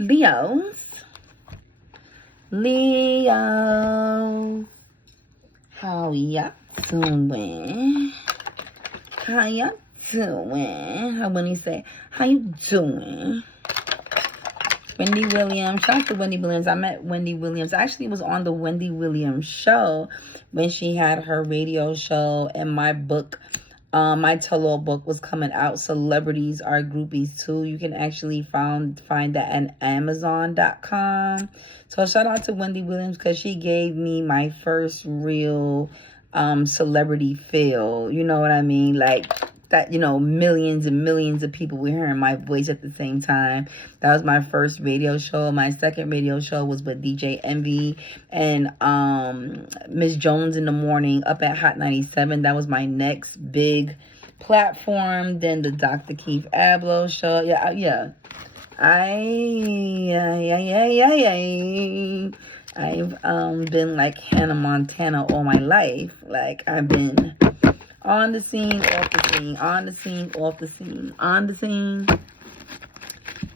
Leos. Leo. How ya doing? How ya doing? How when he say, how you doing? Wendy Williams. Shout out to Wendy Williams. I met Wendy Williams. I actually was on the Wendy Williams show when she had her radio show, and my book, my tell-all book was coming out. Celebrities Are Groupies Too. You can actually find that at Amazon.com. So shout out to Wendy Williams because she gave me my first real celebrity feel. You know what I mean? Like that, you know, millions and millions of people were hearing my voice at the same time. That was my first radio show. My second radio show was with DJ Envy and Miss Jones in the Morning up at Hot 97. That was my next big platform. Then the Dr. Keith Abloh show. Yeah. I've been like Hannah Montana all my life. Like I've been on the scene, off the scene, on the scene, off the scene, on the scene.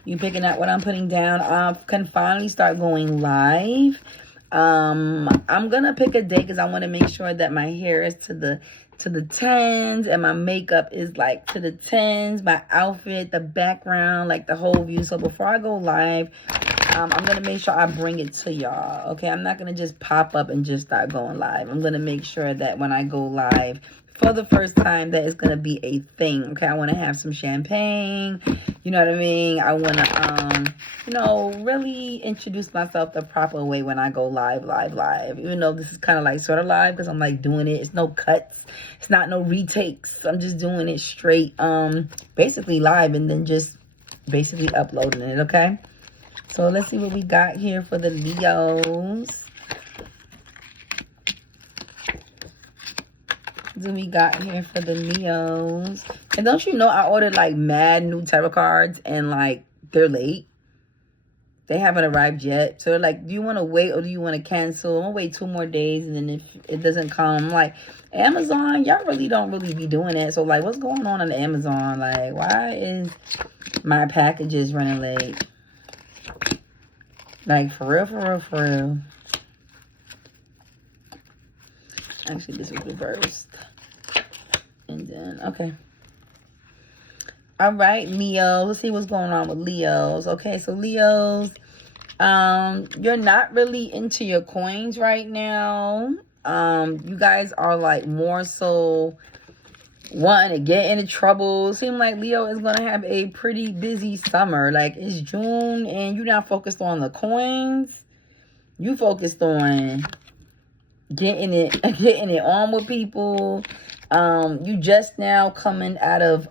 You picking up what I'm putting down? I can finally start going live. I'm gonna pick a day because I want to make sure that my hair is to the 10s and my makeup is like to the 10s. My outfit, the background, like the whole view. So before I go live, I'm gonna make sure I bring it to y'all. Okay, I'm not gonna just pop up and just start going live. I'm gonna make sure that when I go live for the first time, that it's gonna be a thing. Okay, I want to have some champagne. You know what I mean? I want to, you know, really introduce myself the proper way when I go live. Even though this is kind of like sort of live because I'm like doing it. It's no cuts. It's not no retakes. I'm just doing it straight, basically live and then just basically uploading it. Okay. So let's see what we got here for the Leos. What do we got here for the Leos? And don't you know I ordered like mad new tarot cards and like they're late. They haven't arrived yet. So they're like, do you want to wait or do you want to cancel? I'm going to wait 2 more days. And then if it doesn't come, I'm like, Amazon, y'all really don't really be doing that. So like, what's going on Amazon? Like, why is my packages running late? Like, for real. Actually, this was reversed. And then, okay. All right, Leo. Let's see what's going on with Leos. Okay, so Leos, you're not really into your coins right now. You guys are like more so wanting to get into trouble. Seems like Leo is going to have a pretty busy summer. Like, it's June and you're not focused on the coins. You focused on getting it on with people. You just now coming out of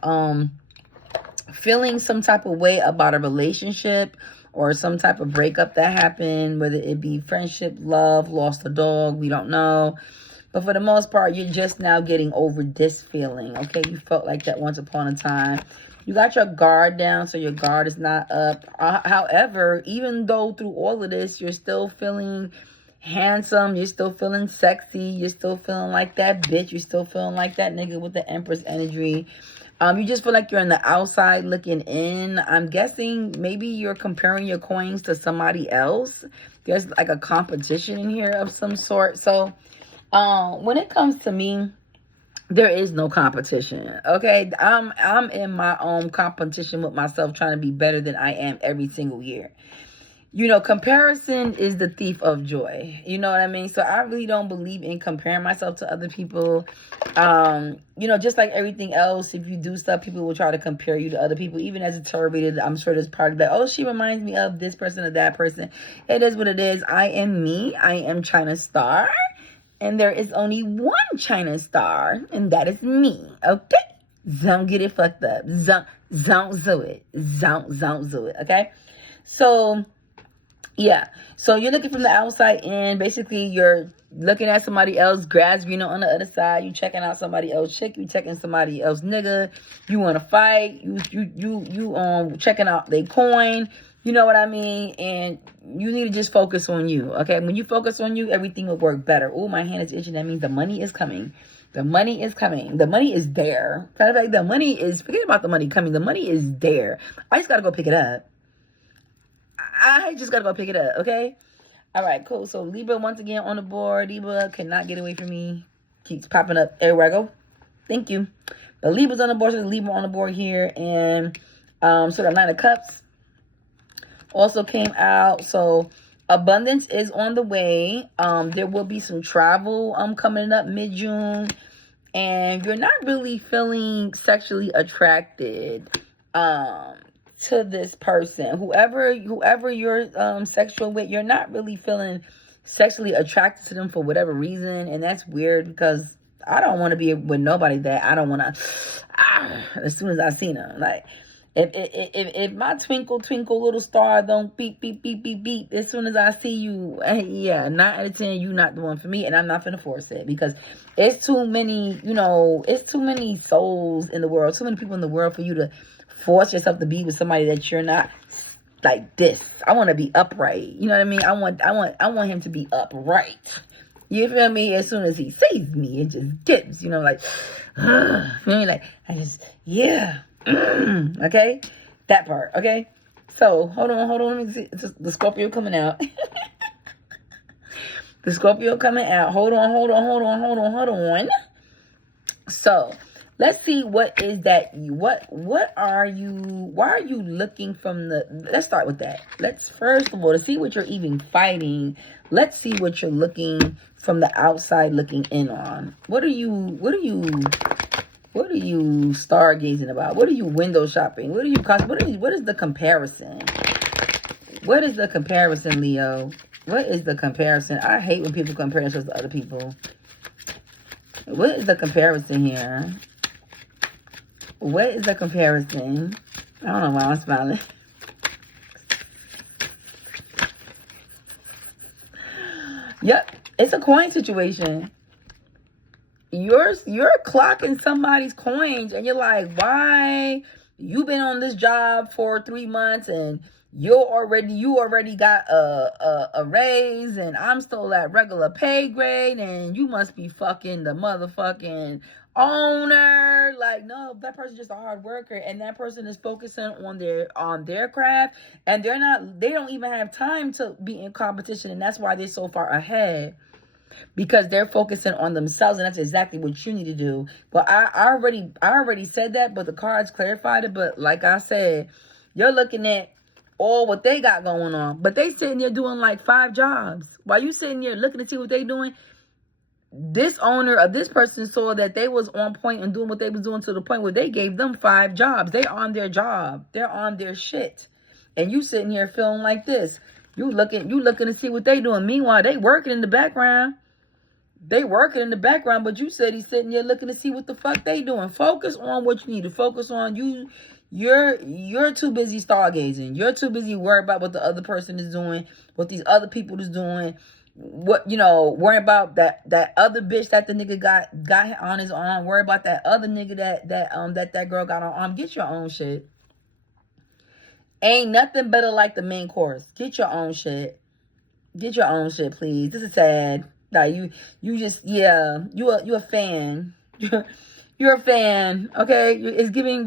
feeling some type of way about a relationship or some type of breakup that happened, whether it be friendship, love, lost a dog, we don't know. But for the most part, you're just now getting over this feeling, okay? You felt like that once upon a time. You got your guard down, so your guard is not up. However, even though through all of this, you're still feeling handsome, you're still feeling sexy, you're still feeling like that bitch, you're still feeling like that nigga with the Empress energy. You just feel like you're on the outside looking in. I'm guessing maybe you're comparing your coins to somebody else. There's like a competition in here of some sort. So when it comes to me, there is no competition. Okay, I'm in my own competition with myself, trying to be better than I am every single year. You know, comparison is the thief of joy. You know what I mean? So I really don't believe in comparing myself to other people. You know, just like everything else, if you do stuff, people will try to compare you to other people. Even as a tarot reader, I'm sure there's part of that. Oh, she reminds me of this person or that person. It is what it is. I am me. I am China Star. And there is only one China Star. And that is me. Okay? Don't get it fucked up. Don't do it. Don't do it. Okay? So yeah, so you're looking from the outside in. Basically, you're looking at somebody else, grasping on the other side. You checking out somebody else chick. You checking somebody else nigga. You want to fight. You checking out their coin. You know what I mean? And you need to just focus on you. Okay, when you focus on you, everything will work better. Oh, my hand is itching. That means the money is coming. The money is coming. The money is there. Matter of fact, the money is. Forget about the money coming. The money is there. I just gotta go pick it up. I just gotta go pick it up, okay? All right, cool. So Libra once again on the board. Libra cannot get away from me. Keeps popping up everywhere I go. Thank you. But Libra's on the board. So Libra on the board here. And so the Nine of Cups also came out. So abundance is on the way. There will be some travel coming up mid-June. And you're not really feeling sexually attracted to this person. Whoever you're sexual with, you're not really feeling sexually attracted to them for whatever reason. And that's weird because I don't want to be with nobody that I don't want to as soon as I seen them. Like if my twinkle twinkle little star don't beep beep beep beep beep as soon as I see you, yeah, 9 out of 10, you not the one for me. And I'm not gonna force it because it's too many, it's too many souls in the world, too many people in the world for you to force yourself to be with somebody that you're not like this. I want to be upright. You know what I mean? I want him to be upright. You feel me? As soon as he sees me, it just dips, like, like, yeah. Okay? That part, okay? So, hold on. Let me see. It's the Scorpio coming out. The Scorpio coming out. Hold on. So, let's see what is that. What are you, why are you looking from let's start with that. Let's first of all, to see what you're even fighting, let's see what you're looking from the outside looking in on. What are you stargazing about? What are you window shopping? What is the comparison? What is the comparison, Leo? What is the comparison? I hate when people compare themselves to other people. What is the comparison here? What is the comparison? I don't know why I'm smiling. Yep, it's a coin situation. You're clocking somebody's coins, and you're like, why? You've been on this job for 3 months, and you already got a raise, and I'm still at regular pay grade, and you must be fucking the motherfucking owner. Like, no, that person's just a hard worker, and that person is focusing on their craft, and they don't even have time to be in competition, and that's why they're so far ahead, because they're focusing on themselves, and that's exactly what you need to do. But I already said that, but the cards clarified it. But like I said, you're looking at all what they got going on, but they sitting there doing like 5 jobs. While you sitting there looking to see what they doing, this owner of this person saw that they was on point and doing what they was doing to the point where they gave them 5 jobs. They on their job. They're on their shit. And you sitting here feeling like this. You looking to see what they doing. Meanwhile, they working in the background. But you said he's sitting here looking to see what the fuck they doing. Focus on what you need to focus on. You're too busy stargazing. You're too busy worried about what the other person is doing, what these other people is doing. What, worry about that other bitch that the nigga got on his arm. Worry about that other nigga that girl got on arm. Get your own shit. Ain't nothing better like the main course. Get your own shit. Get your own shit, please. This is sad. Like you just, yeah, you a fan. You're a fan, okay? It's giving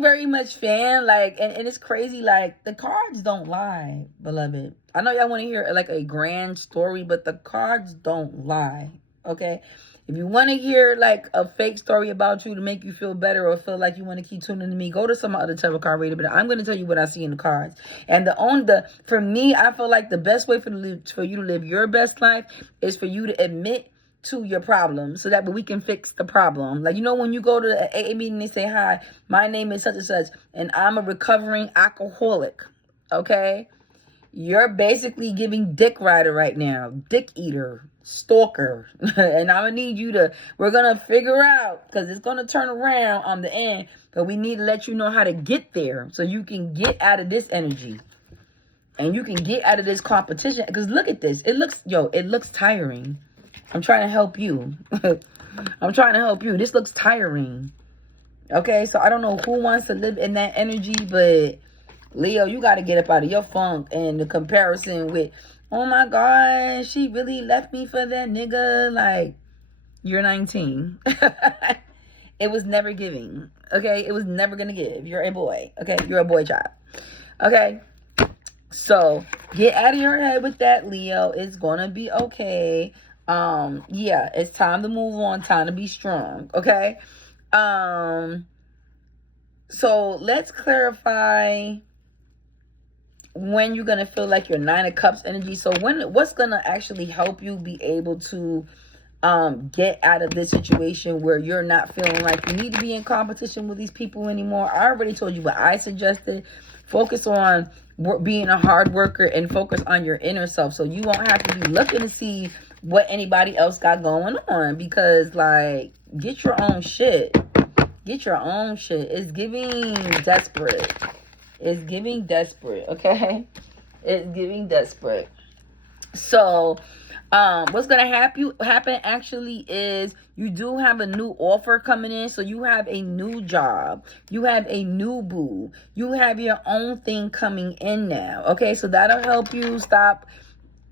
very much fan, like, and it's crazy. Like, the cards don't lie, beloved. I know y'all want to hear like a grand story, but the cards don't lie, okay? If you want to hear like a fake story about you to make you feel better or feel like you want to keep tuning to me, go to some other tarot card reader. But I'm going to tell you what I see in the cards. And for me, I feel like the best way for you to live your best life is for you to admit to your problem, so that we can fix the problem. Like, when you go to the AA meeting, they say, hi, my name is such and such, and I'm a recovering alcoholic, okay? You're basically giving dick rider right now, dick eater, stalker. And I'm gonna need we're gonna figure out, because it's gonna turn around on the end, but we need to let you know how to get there so you can get out of this energy and you can get out of this competition. Because look at this, it looks tiring. I'm trying to help you. This looks tiring. Okay, so I don't know who wants to live in that energy, but Leo, you got to get up out of your funk. And the comparison with, oh my God, she really left me for that nigga. Like, you're 19. It was never giving. Okay, it was never going to give. You're a boy. Okay, you're a boy child. Okay, So get out of your head with that, Leo. It's gonna be okay. Yeah, it's time to move on, time to be strong. Okay. So let's clarify when you're gonna feel like your 9 of Cups energy. So what's gonna actually help you be able to get out of this situation where you're not feeling like you need to be in competition with these people anymore. I already told you what I suggested. Focus on being a hard worker and focus on your inner self, so you won't have to be looking to see what anybody else got going on, because like, get your own shit. Get your own shit. It's giving desperate. It's giving desperate, okay? It's giving desperate. So what's gonna happen actually is you do have a new offer coming in. So you have a new job, you have a new boo, you have your own thing coming in now. Okay, so that'll help you stop,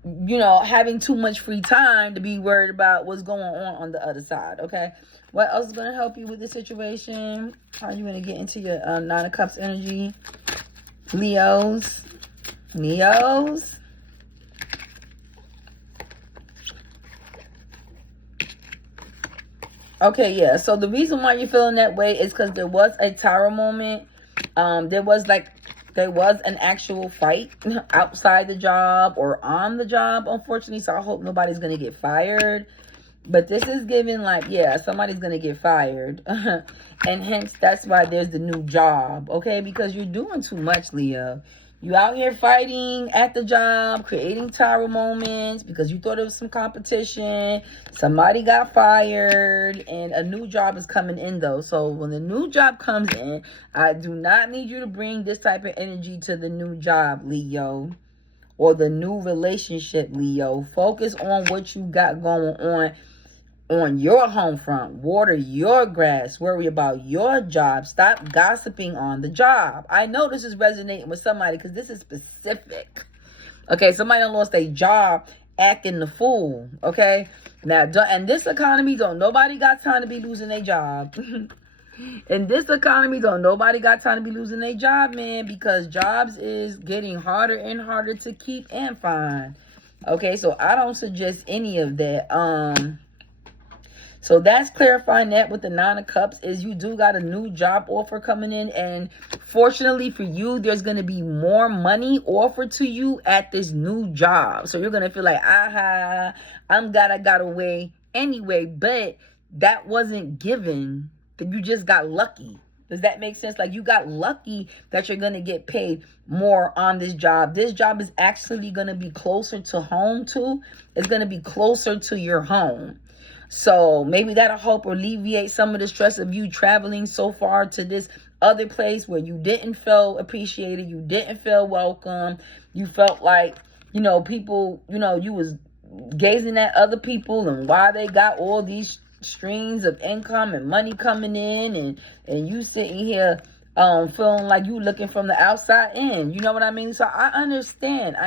you know, having too much free time to be worried about what's going on the other side. Okay, what else is gonna help you with this situation? How are you gonna get into your 9 of Cups energy, Leos? Okay, yeah. So the reason why you're feeling that way is because there was a tower moment. There was an actual fight outside the job or on the job, unfortunately. So I hope nobody's gonna get fired. But this is giving like, yeah, somebody's gonna get fired. And hence that's why there's the new job. Okay, because you're doing too much, Leo. You out here fighting at the job, creating tower moments because you thought it was some competition. Somebody got fired and a new job is coming in though. So when the new job comes in, I do not need you to bring this type of energy to the new job, Leo, or the new relationship, Leo. Focus on what you got going on your home front. Water your grass. Worry about your job. Stop gossiping on the job. I know this is resonating with somebody because this is specific. Okay, somebody done lost their job acting the fool. Okay, now, and this economy, don't nobody got time to be losing their job. In this economy, don't nobody got time to be losing their job, man, because jobs is getting harder and harder to keep and find. Okay, so I don't suggest any of that. So that's clarifying that with the 9 of Cups is you do got a new job offer coming in. And fortunately for you, there's going to be more money offered to you at this new job. So you're going to feel like, aha, I got away anyway. But that wasn't given. You just got lucky. Does that make sense? Like, you got lucky that you're going to get paid more on this job. This job is actually going to be closer to home too. It's going to be closer to your home. So maybe that'll help alleviate some of the stress of you traveling so far to this other place where you didn't feel appreciated. You didn't feel welcome. You felt like, you know, people, you know, you was gazing at other people and why they got all these streams of income and money coming in, and you sitting here feeling like you looking from the outside in. You know what I mean? So I understand,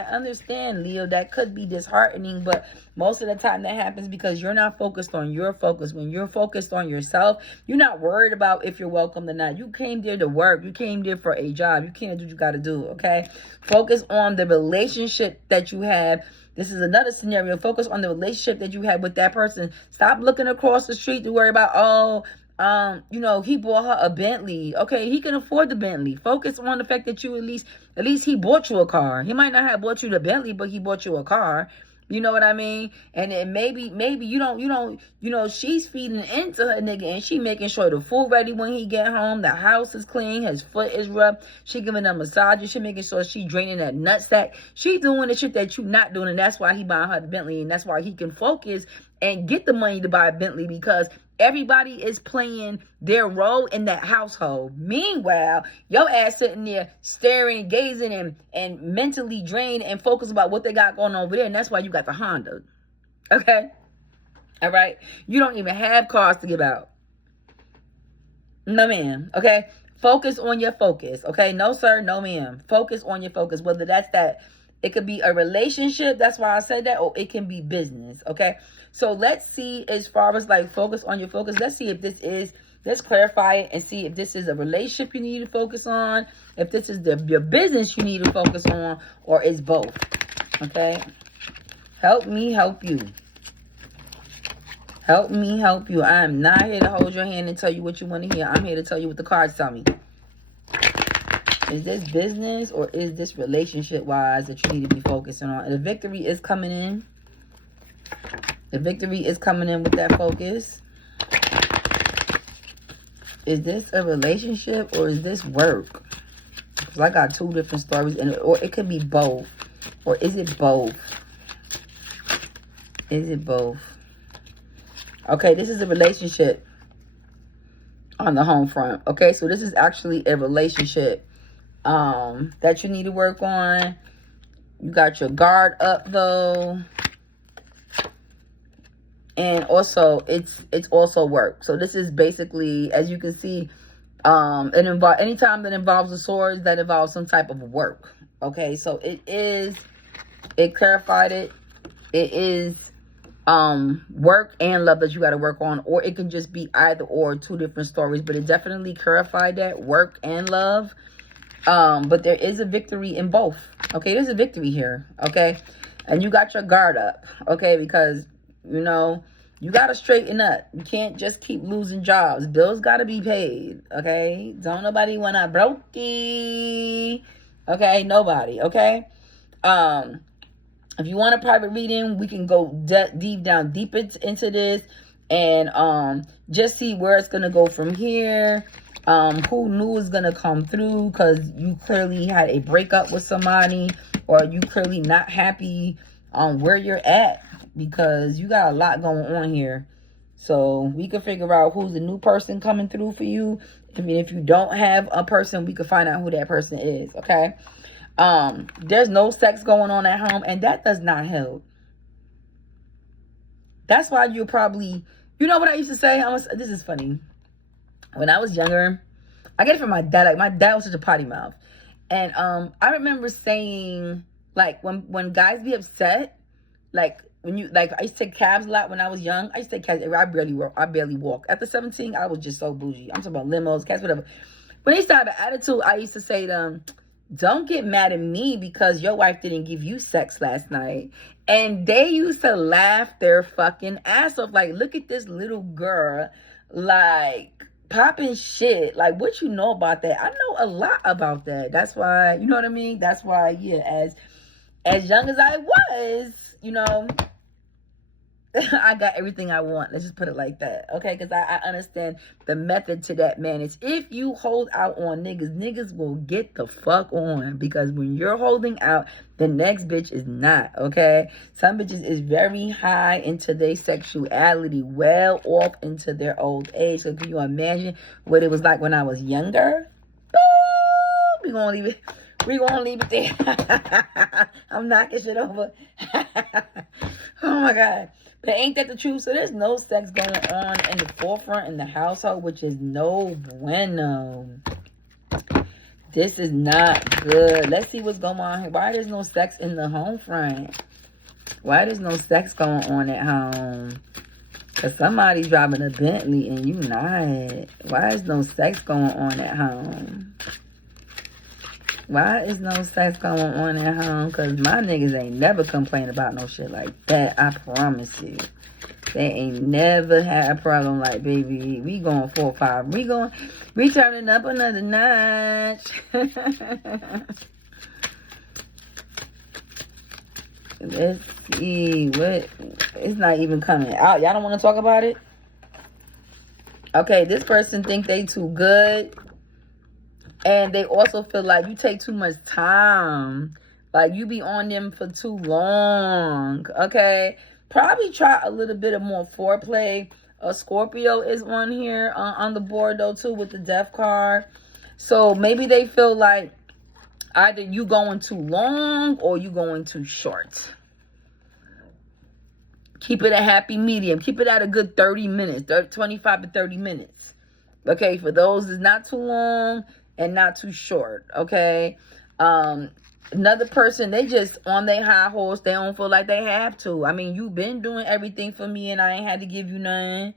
Leo, that could be disheartening, but most of the time that happens because you're not focused on your focus. When you're focused on yourself, you're not worried about if you're welcome or not. You came there to work. You came there for a job. You can't do what you got to do, okay? Focus on the relationship that you have. This is another scenario. Focus on the relationship that you have with that person. Stop looking across the street to worry about, you know, he bought her a Bentley. Okay, he can afford the Bentley. Focus on the fact that you at least he bought you a car. He might not have bought you the Bentley, but he bought you a car. You know what I mean? And then maybe you don't, you know, she's feeding into her nigga and she making sure the food ready when he get home. The house is clean. His foot is rubbed. She giving him massages. She making sure she draining that nutsack. She doing the shit that you not doing. And that's why he buying her the Bentley. And that's why he can focus and get the money to buy a Bentley, because everybody is playing their role in that household. Meanwhile, your ass sitting there staring, gazing, and mentally drained and focused about what they got going on over there. And that's why you got the Honda. Okay? All right? You don't even have cars to give out. No, ma'am. Okay? Focus on your focus. Okay? No, sir. No, ma'am. Focus on your focus. Whether that's that, it could be a relationship. That's why I said that. Or it can be business. Okay? So let's see, as far as like focus on your focus, let's see if this is Let's clarify it and see if this is a relationship you need to focus on, if this is your business you need to focus on, or it's both. Okay? Help me help you. Help me help you. I am not here to hold your hand and tell you what you want to hear. I'm here to tell you what the cards tell me. Is this business or is this relationship-wise that you need to be focusing on? And the victory is coming in. The victory is coming in with that focus. Is this a relationship or is this work? Because I got two different stories, or it could be both. Or is it both? Is it both? Okay, this is a relationship on the home front. Okay, so this is actually a relationship that you need to work on. You got your guard up though. And also it's also work. So this is basically, as you can see, anytime that involves the swords, that involves some type of work. Okay, so it clarified it. It is work and love that you got to work on, or it can just be either or, two different stories, but it definitely clarified that work and love. But there is a victory in both. Okay, there's a victory here. Okay, and you got your guard up. Okay, because you know you got to straighten up. You can't just keep losing jobs. Bills got to be paid. Okay, don't nobody want to brokey. Okay, nobody. Okay, if you want a private reading, we can go deep into this and just see where it's gonna go from here. Who knew is gonna come through, because you clearly had a breakup with somebody, or you clearly not happy on where you're at, because you got a lot going on here. So we can figure out who's the new person coming through for you. I mean, if you don't have a person, we can find out who that person is. Okay. There's no sex going on at home, and that does not help. That's why you're probably, you know what I used to say? This is funny. When I was younger, I get it from my dad. Like, my dad was such a potty mouth. And I remember saying, like, when guys be upset, like, when you, like, I used to take cabs a lot when I was young. I used to take cabs. I barely walk. After 17, I was just so bougie. I'm talking about limos, cabs, whatever. When they started an attitude, I used to say to them, don't get mad at me because your wife didn't give you sex last night. And they used to laugh their fucking ass off. Like, look at this little girl, like, popping shit. Like, what you know about that? I know a lot about that. That's why, you know what I mean? That's why, yeah, as young as I was, you know, I got everything I want. Let's just put it like that. Okay? Because I understand the method to that madness. If you hold out on niggas will get the fuck on. Because when you're holding out, the next bitch is not. Okay? Some bitches is very high into their sexuality. Well off into their old age. So can you imagine what it was like when I was younger? We're going to leave it there. I'm knocking shit over. Oh my God. But ain't that the truth? So there's no sex going on in the forefront in the household, which is no bueno. This is not good. Let's see what's going on here. Why there's no sex in the home front? Why there's no sex going on at home? Because somebody's driving a Bentley and you not. Why is no sex going on at home? Why is no sex going on at home? Because my niggas ain't never complain about no shit like that. I promise you. They ain't never had a problem like, baby, we going 4-5. We turning up another notch. Let's see. What? It's not even coming out. Y'all don't want to talk about it? Okay, this person think they too good. And they also feel like you take too much time. Like, you be on them for too long. Okay? Probably try a little bit of more foreplay. Scorpio is on here on the board, though, too, with the death card. So, maybe they feel like either you going too long or you going too short. Keep it a happy medium. Keep it at a good 30 minutes. 25 to 30 minutes. Okay? For those, it's not too long and not too short, okay? Another person, they just on their high horse. They don't feel like they have to. I mean, you've been doing everything for me and I ain't had to give you none.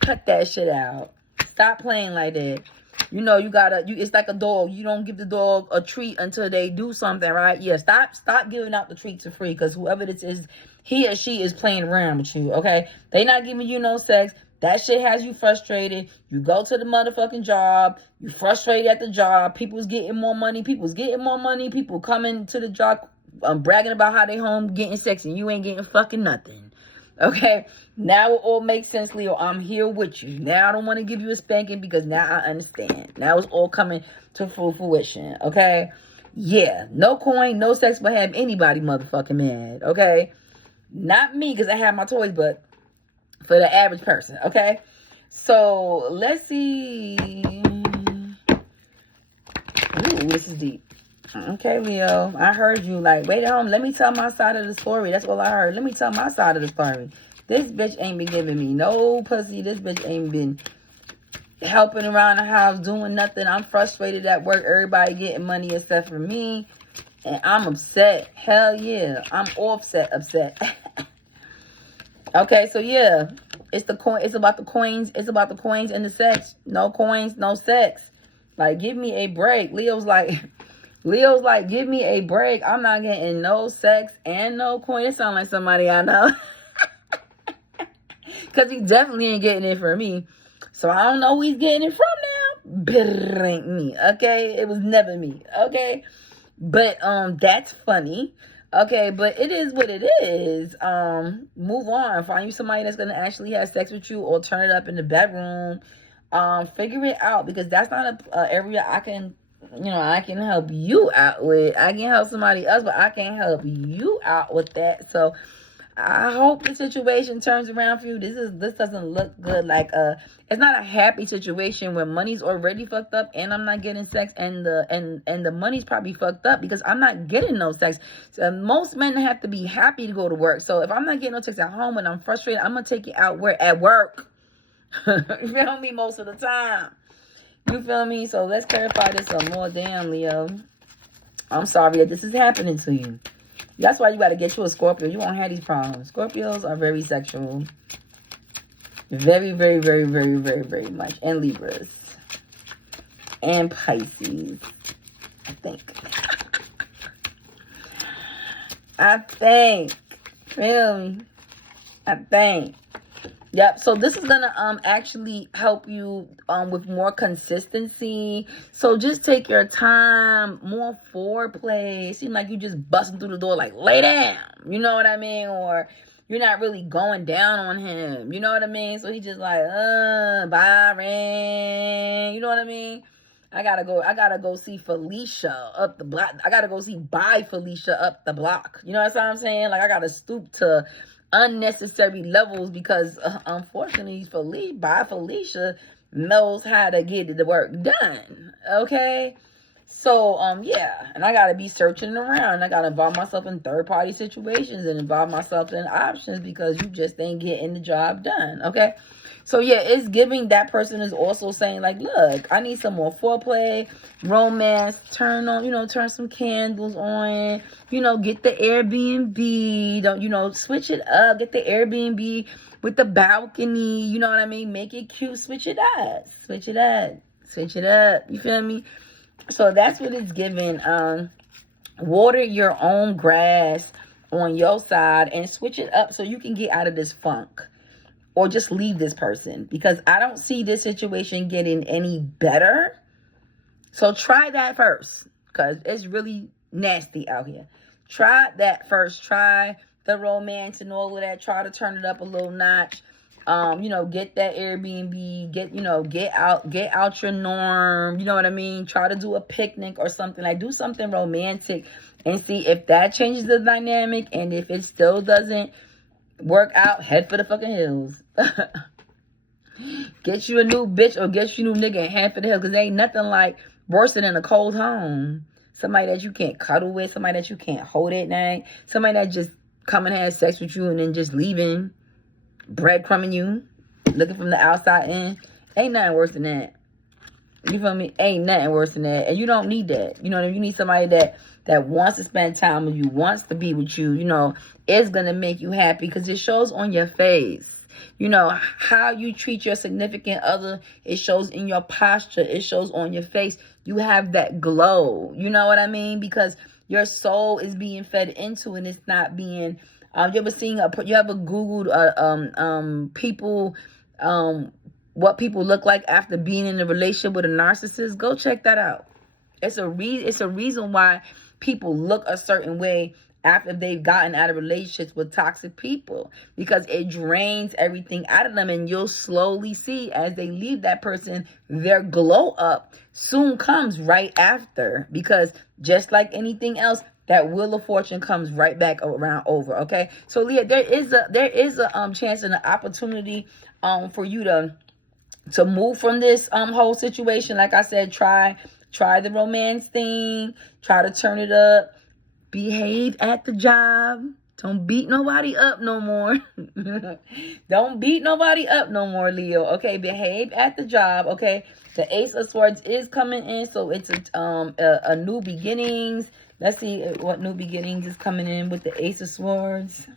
Cut that shit out. Stop playing like that. You know, it's like a dog. You don't give the dog a treat until they do something, right? Yeah, stop giving out the treats for free, because whoever this is, he or she is playing around with you, okay? They not giving you no sex. That shit has you frustrated. You go to the motherfucking job. You frustrated at the job. People's getting more money. People coming to the job bragging about how they home getting sex, and you ain't getting fucking nothing. Okay? Now it all makes sense, Leo. I'm here with you. Now I don't want to give you a spanking, because now I understand. Now it's all coming to full fruition. Okay? Yeah. No coin, no sex, but have anybody motherfucking mad. Okay? Not me, because I have my toys, but for the average person. Okay? So let's see. Ooh, this is deep. Okay, Leo. I heard you. Like, wait at home. Let me tell my side of the story. That's all I heard. Let me tell my side of the story. This bitch ain't been giving me no pussy. This bitch ain't been helping around the house, doing nothing. I'm frustrated at work. Everybody getting money except for me. And I'm upset. Hell yeah. I'm upset. Okay, so yeah. It's about the coins. It's about the coins and the sex. No coins, no sex. Like, give me a break. Leo's like, give me a break. I'm not getting no sex and no coin. It sounds like somebody I know. Because he definitely ain't getting it from me. So I don't know who he's getting it from now. But it ain't me. Okay? It was never me. Okay? But that's funny. Okay, but it is what it is. Move on. Find you somebody that's gonna actually have sex with you, or turn it up in the bedroom. Figure it out, because that's not a area I can help you out with. I can help somebody else, but I can't help you out with that. So I hope the situation turns around for you. This doesn't look good. Like it's not a happy situation where money's already fucked up and I'm not getting sex, and the money's probably fucked up because I'm not getting no sex. So most men have to be happy to go to work. So if I'm not getting no sex at home and I'm frustrated, I'm gonna take it out at work. You feel me? Most of the time. You feel me? So let's clarify this some more. Damn, Leo. I'm sorry that this is happening to you. That's why you got to get you a Scorpio. You won't have these problems. Scorpios are very sexual. Very, very, very, very, very, very much. And Libras. And Pisces. I think. Feel me? I think. Yep, so this is gonna actually help you with more consistency. So just take your time, more foreplay. It seems like you just busting through the door like, lay down. You know what I mean? Or you're not really going down on him. You know what I mean? So he's just like, Byron. You know what I mean? I gotta go see Felicia up the block. I gotta go see Bye Felicia up the block. You know what I'm saying? Like, I gotta stoop to unnecessary levels, because unfortunately Felicia knows how to get the work done. Okay, so yeah, and I gotta be searching around. I gotta involve myself in third-party situations and involve myself in options, because you just ain't getting the job done. Okay, so yeah, it's giving. That person is also saying like, look, I need some more foreplay, romance, turn some candles on, get the Airbnb, don't, switch it up, get the Airbnb with the balcony, you know what I mean? Make it cute, switch it up, you feel me? So that's what it's giving. Water your own grass on your side and switch it up so you can get out of this funk. Or just leave this person, because I don't see this situation getting any better. So try that first, because it's really nasty out here. Try that first. Try the romance and all of that. Try to turn it up a little notch. Get that Airbnb. Get out your norm. You know what I mean? Try to do a picnic or something. Like, do something romantic and see if that changes the dynamic. And if it still doesn't work out, head for the fucking hills. Get you a new bitch or get you a new nigga and head for the hills, because there ain't nothing like worse than a cold home. Somebody that you can't cuddle with, somebody that you can't hold at night, somebody that just come and have sex with you and then just leaving, breadcrumbing you, looking from the outside in. Ain't nothing worse than that. You feel me? Ain't nothing worse than that. And you don't need that. You need somebody that wants to spend time with you, wants to be with you, is going to make you happy, because it shows on your face. You know, how you treat your significant other, it shows in your posture. It shows on your face. You have that glow. You know what I mean? Because your soul is being fed into, and it's not being... you ever Googled people, what people look like after being in a relationship with a narcissist? Go check that out. It's a reason why people look a certain way after they've gotten out of relationships with toxic people, because it drains everything out of them. And you'll slowly see as they leave that person, their glow up soon comes right after, because just like anything else, that wheel of fortune comes right back around over. Okay, so Leah, there is a chance and an opportunity for you to move from this whole situation. Like I said, try the romance thing, try to turn it up. Behave at the job. Don't beat nobody up no more. Don't beat nobody up no more, Leo. Okay, behave at the job. Okay, the Ace of Swords is coming in, so it's a new beginnings. Let's see what new beginnings is coming in with the Ace of Swords.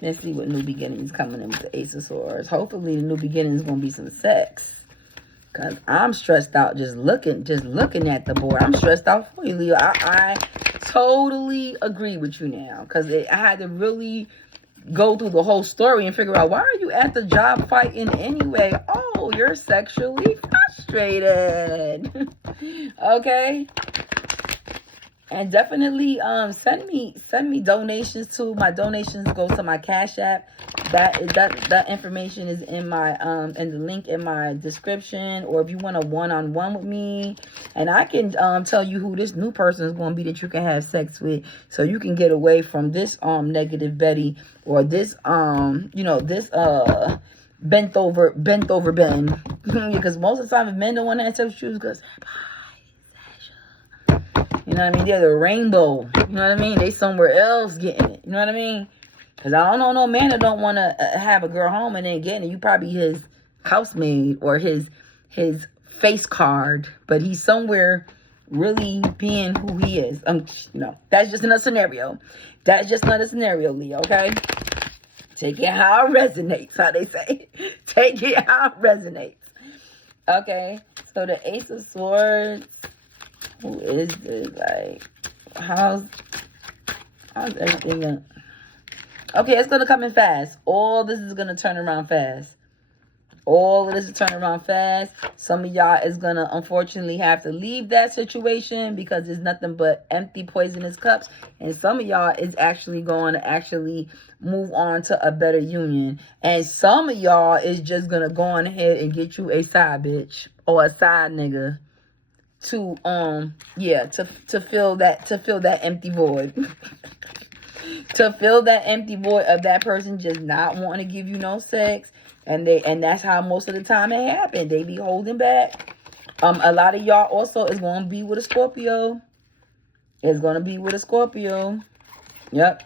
Let's see what new beginnings coming in with the Ace of Swords. Hopefully, the new beginning is gonna be some sex. Cause I'm stressed out just looking at the board. I'm stressed out for you, Leo. I totally agree with you now. Cause I had to really go through the whole story and figure out, why are you at the job fighting anyway? Oh, you're sexually frustrated. Okay. And definitely send me donations too. My donations go to my Cash App. That information is in my in the link in my description. Or if you want a one-on-one with me, and I can tell you who this new person is going to be that you can have sex with, so you can get away from this negative Betty, or this this bent over Ben. Because most of the time, if men don't want to have sex with you, because you know what I mean? They're the rainbow. You know what I mean? They somewhere else getting it. You know what I mean? Because I don't know no man that don't want to have a girl home and then getting it. You probably his housemaid or his face card. But he's somewhere really being who he is. No, that's just another scenario. That's just another scenario, Leo, okay? Take it how it resonates, how they say. Take it how it resonates. Okay, so the Ace of Swords... Who is this? Like, how's everything going? Okay, it's going to come in fast. All this is going to turn around fast. All of this is turning around fast. Some of y'all is going to, unfortunately, have to leave that situation because there's nothing but empty poisonous cups. And some of y'all is actually going to move on to a better union. And some of y'all is just going to go on ahead and get you a side bitch or a side nigga. To fill that empty void. To fill that empty void of that person just not wanting to give you no sex. And that's how most of the time it happens. They be holding back. A lot of y'all also is going to be with a Scorpio. It's going to be with a Scorpio. Yep.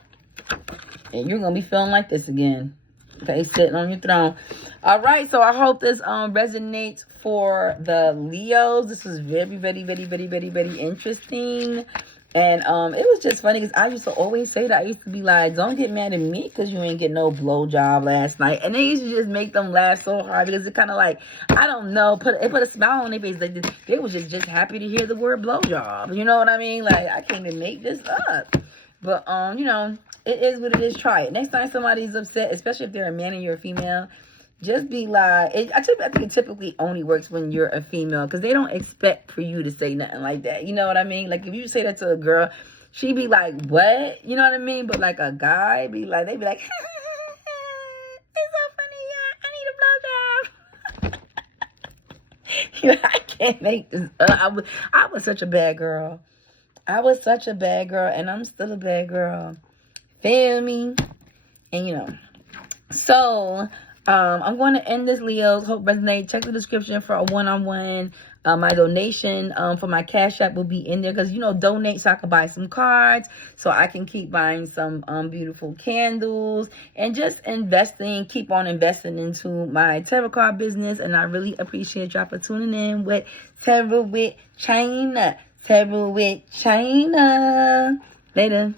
And you're going to be feeling like this again. Okay, sitting on your throne. All right, so I hope this resonates for the Leos. This is very, very, very, very, very, very interesting. And it was just funny because I used to always say that. I used to be like, don't get mad at me because you ain't get no blowjob last night. And they used to just make them laugh so hard because it kind of like, I don't know, put a smile on their face. They was just happy to hear the word blowjob. You know what I mean? Like, I can't even make this up. But, you know, it is what it is. Try it. Next time somebody's upset, especially if they're a man and you're a female, just be like, I think it typically only works when you're a female because they don't expect for you to say nothing like that. You know what I mean? Like, if you say that to a girl, she be like, what? You know what I mean? But like a guy, they be like, it's so funny, yeah, I need a blowjob. I can't make this up. I was such a bad girl. I was such a bad girl, and I'm still a bad girl. Feel me? And you know, so I'm going to end this, Leos. Hope resonate. Check the description for a one-on-one. My donation for my Cash App will be in there because, you know, donate so I can buy some cards, so I can keep buying some beautiful candles and just keep on investing into my tarot card business. And I really appreciate y'all for tuning in with Tarot with China. Tarot with China. Later.